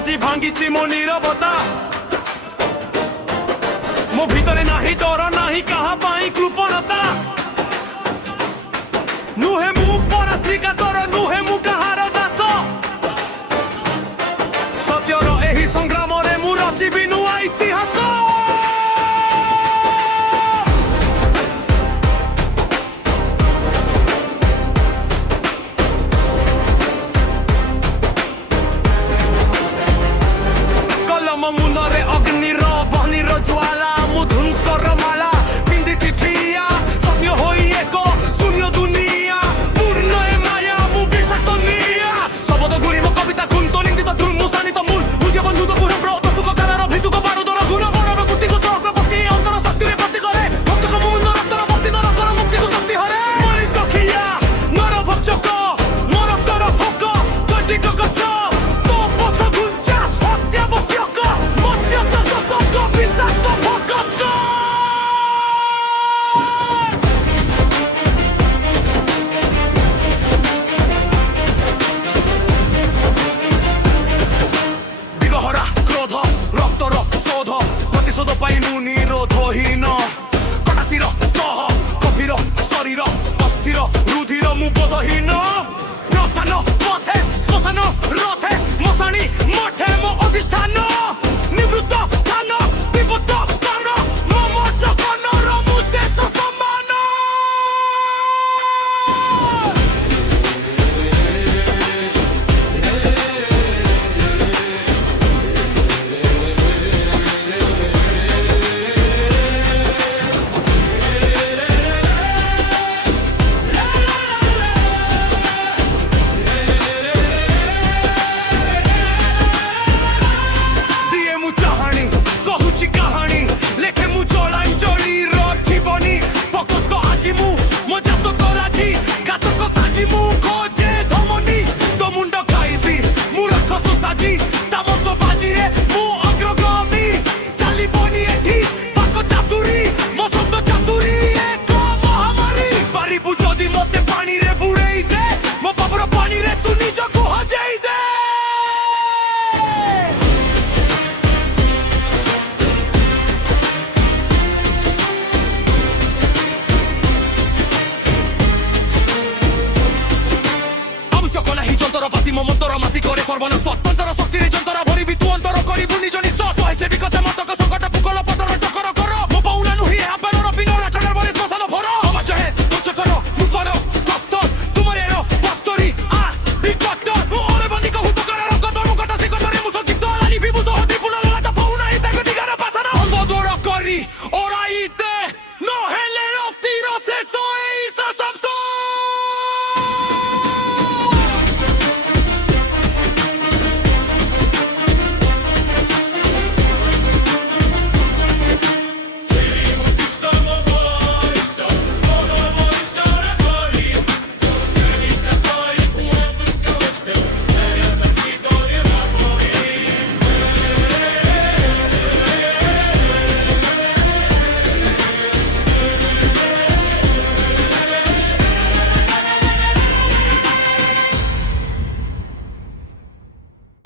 ଆଜି ଭାଙ୍ଗିଛି ମୋ ନୀରବତା ମୋ ଭିତରେ ନାହିଁ ଡର ନାହିଁ କାହା ପାଇଁ କୃପଣତା ନୁହେଁ ମୁଁ ପରଶ୍ରୀକାତର ନୁହେଁ ମୁଁ କାହାର ଦାସ ସତ୍ୟର ଏହି ସଂଗ୍ରାମରେ ମୁଁ ରଚିବି ନୂଆ ଇତିହାସ ମୁନରେ ଅଗ୍ନିର ବହନିର ଜ୍ୱାଳା ମୁଁ ଧୂସର ମାଳା ପିନ୍ଧିଛି ଠିଆ ସତ୍ୟ ହୋଇ ଏକ ଶୂନ୍ୟ ଦୁନିଆ ପୂର୍ଣ୍ଣ ଏ ମାୟା ମୁଁ ବିଷାକ୍ତ ନିଆଁ ଶବଦ ଗୁଳି ମୋ କବିତା କୁନ୍ତ ନିନ୍ଦିତ ଦୁର୍ମୁଷାନିତ ମୂଳ ବୁଝେ ବନ୍ଧୁ ତ କୁହ ବ୍ରତ ସୁଖ କାଳର ଭିତୁକ ବାରୁଦର ଗୁଣ ବଣର ବୁଦ୍ଧିକୁ ସହଗ୍ରପତି ଅନ୍ତର ଶକ୍ତିରେ ପ୍ରତି କରେ ଭକ୍ତଙ୍କ ମୁଣ୍ଡ ରକ୍ତର ପ୍ରତି ନରକର ମୁକ୍ତିକୁ ଶକ୍ତି ହରେ ମଣିଷ ଖିଆ ନର ଭକ୍ଷକ ମୋ ରକ୍ତର ଭୋକ କୈତିକ ଗଛ ତୋ ପଛ ଘୁଞ୍ଚା ଅତ୍ୟାବଶ୍ୟକ ଦିଗହରା କ୍ରୋଧ ରକ୍ତର ଶୋଧ ପ୍ରତିଶୋଧ ପାଇଁ ମୁଁ ନିରୋଧହୀନ କଟାସିର ସହ ଗଭୀର ଶରୀର ଅସ୍ଥିର ରୁଧିର ମୁଁ ବୋଧହୀନ ପ୍ରସ୍ଥାନ ପଥେ ଶ୍ମଶାନ ରଥେ ମଶାଣୀ ମଠେ ମୋ ଅଧିଷ୍ଠାନ ନିବୃତ୍ତ ସ୍ଥାନ ବିପଦ କାରଣ ମମ ଜଗନର ମୁଁ ଶେଷ ସମ୍ମାନ আবশ্যক নাহি যন্ত্রপাতি মমন্তর মাতি করে সর্বনাশ তন্ত্র শক্তির